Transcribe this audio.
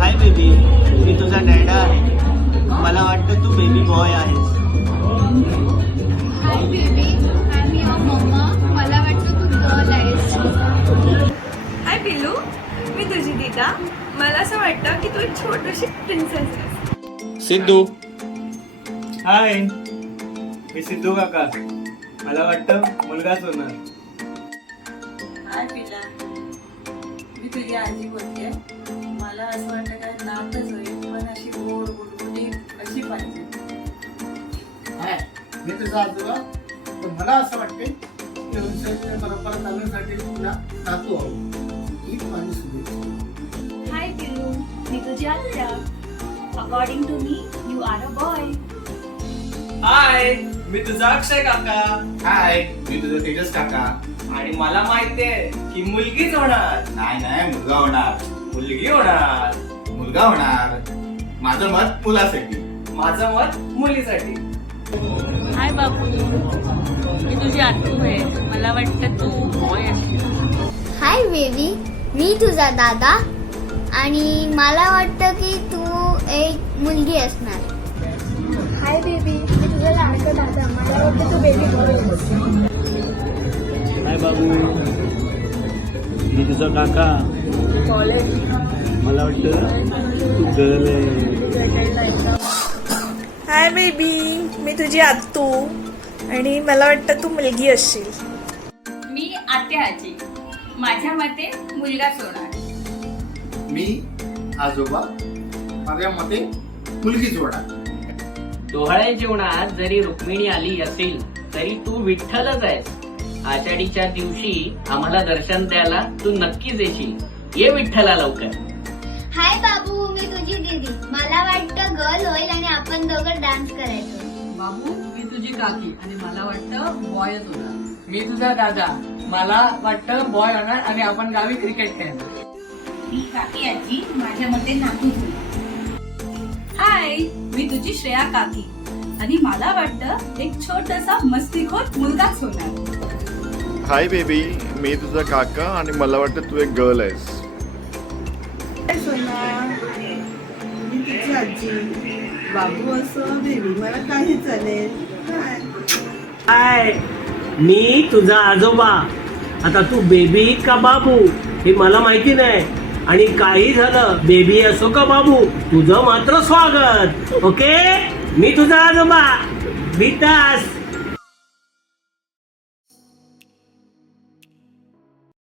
Hi baby, मी तुझा डॅडा आहे. मला वाटतं तू बेबी बॉय आहेस. Hi baby, I am your mamma. मला वाटतं तू गर्ल आहेस. हाय पिल्लू, मी तुझी दीदा. मला असं वाटतं की तू एक छोटीशी प्रिन्सेस आहेस. सिद्धू. हाय, मी सिद्धू काका. मला वाटतं मुलगाच होणार. हाय पिला, मी तुझी आजी बोलते. मला असं वाटतं काय नातच होईल, पण अशी गोड गुडगुडी अशी पाहिजे. हाय, मी तुझा आजोबा. तर मला असं वाटते की वंशाची परंपरा चालवण्यासाठी तुला नातू हवं. ही माझी शुभेच्छा. हाय पिल्लू, मी तुझी आत्या. According to me you are a boy. Hi, मी तुझा अक्षय काका. हाय, मी तुझा तेजस काका. आणि मला माहितीये की मुलगीच होणार. नाही मुलगा होणार. मुलगी होणार. मुलगा होणार. माझं मत मुलासाठी. माझं मत मुलीसाठी. हाय बापू, मी तुझी आतू आहे. मला वाटतं तू बॉय असशील. हाय बेबी, मी तुझा दादा आणि मला वाटतं की तू एक मुलगी असणार. हाय बेबी, मी तुझा लाडका दादा. मला वाटतं तू बेबी बॉय आहेस. हाय बाबू, मी तुझा काका. मला वाटतं तू गर्ल आहे. हाय बेबी, मी तुझी आत्तू आणि मला वाटतं तू मुलगी असशील. मी आत्या आजी. माझ्या मते मुलगाच होणार. मी आजोबा. माझ्या मते मुलगीच होणार. डोहाळे जेवणात जरी रुक्मिणी आली असेल तरी तू विठ्ठलच आहेस. आषाढीच्या दिवशी आम्हाला दर्शन द्यायला तू नक्कीच येशील. ये विठ्ठला लवकर. हाय बाबू, मी तुझी दीदी. मला वाटतं गर्ल होईल आणि आपण दोघं डान्स करायचो. बाबू, मी तुझी काकी आणि मला वाटतं बॉयच होणार. मी तुझा दादा. मला वाटतं बॉय होणार आणि आपण गावी क्रिकेट खेळणार. मी काकी आजी. माझ्या मते नातू होईल. हाय, मी तुझी श्रेया काकी आणि मला वाटतं एक छोटासा मस्तीखोर मुलगाच होणार. हाय बेबी, मी तुझा काका आणि मला वाटतं तू एक गर्ल आहेस. मी तुझी आजी. बाबू असो बेबी, मला काही चालेल. हाय, मी तुझा आजोबा. आता तू बेबी का बाबू हे मला माहिती नाही. आणि काही झालं, बेबी असो का बाबू, तुझं मात्र स्वागत. ओके, मी तुझा आजोबा. बिंदास.